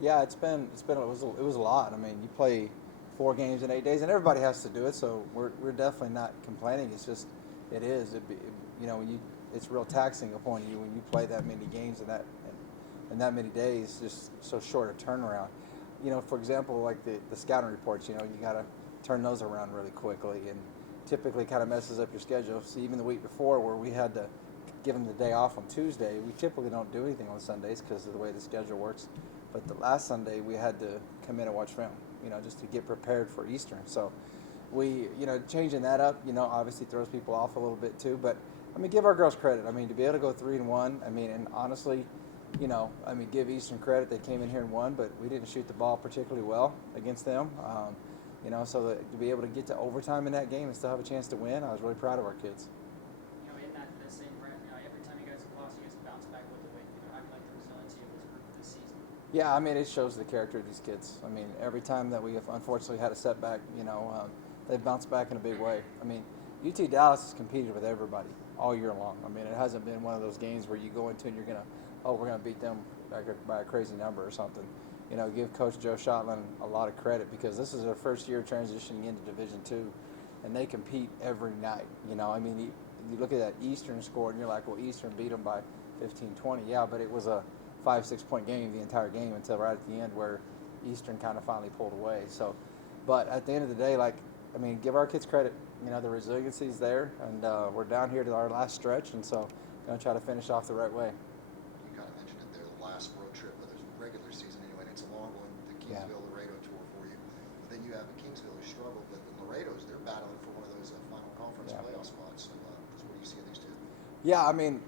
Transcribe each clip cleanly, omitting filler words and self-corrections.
Yeah, it was a lot. I mean, you play 4 games in 8 days, and everybody has to do it. So we're definitely not complaining. It's just when you it's real taxing upon you when you play that many games in that many days, just so short a turnaround. For example, like the scouting reports, you got to turn those around really quickly, and typically kind of messes up your schedule. So even the week before, where we had to give them the day off on Tuesday, we typically don't do anything on Sundays because of the way the schedule works. But the last Sunday, we had to come in and watch film, just to get prepared for Eastern. So changing that up, obviously throws people off a little bit too. But I mean, give our girls credit. I mean, to be able to go 3-1. I mean, and honestly, give Eastern credit. They came in here and won, but we didn't shoot the ball particularly well against them. So to be able to get to overtime in that game and still have a chance to win, I was really proud of our kids. In that the same breath, every time you guys have lost, you guys bounce back with a win. How do you like the resiliency of this group this season? Yeah, I mean, it shows the character of these kids. I mean, every time that we have unfortunately had a setback, they've bounced back in a big way. I mean, UT Dallas has competed with everybody all year long. I mean, it hasn't been one of those games where you go into and we're going to beat them by a crazy number or something. Give Coach Joe Shotland a lot of credit because this is their first year transitioning into Division II, and they compete every night. I mean, you look at that Eastern score and you're like, well, Eastern beat them by 15, 20. Yeah, but it was a 5-6 point game the entire game until right at the end where Eastern kind of finally pulled away. So, but at the end of the day, give our kids credit. The resiliency's there, and we're down here to our last stretch, and so going to try to finish off the right way. You kind of mentioned it there, the last road trip, but there's a regular season anyway, and it's a long one, the Kingsville-Laredo tour for you. But then you have Kingsville who struggled, but the Laredos, they're battling for one of those final conference playoff spots. So what do you see in these two? Yeah, I mean,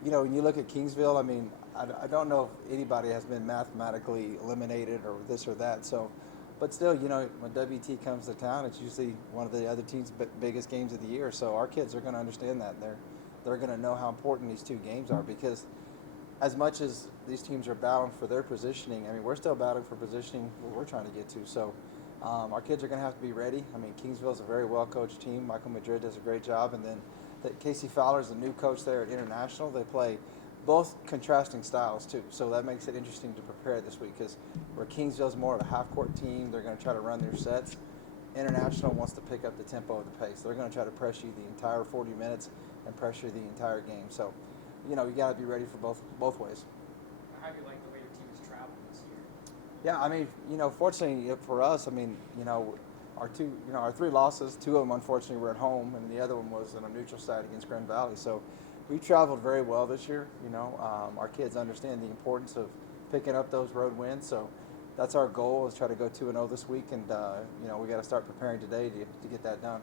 when you look at Kingsville, I mean, I don't know if anybody has been mathematically eliminated or this or that. So, but still, when WT comes to town, it's usually one of the other team's biggest games of the year. So our kids are going to understand that. They're going to know how important these two games are because as much as these teams are battling for their positioning, I mean, we're still battling for positioning where we're trying to get to. So our kids are going to have to be ready. I mean, Kingsville's a very well-coached team. Michael Madrid does a great job. And then Casey Fowler's the new coach there at International. They play both contrasting styles, too. So that makes it interesting to prepare this week because where Kingsville's more of a half-court team, they're going to try to run their sets. International wants to pick up the tempo of the pace. They're going to try to pressure you the entire 40 minutes and pressure the entire game. So, you got to be ready for both ways. How do you like the way your team has traveled this year? Yeah, I mean, fortunately for us, I mean, our 3 losses, 2 of them unfortunately were at home, and the other one was on a neutral site against Grand Valley. So we traveled very well this year. Our kids understand the importance of picking up those road wins. So that's our goal is try to go 2-0 this week, and we got to start preparing today to get that done.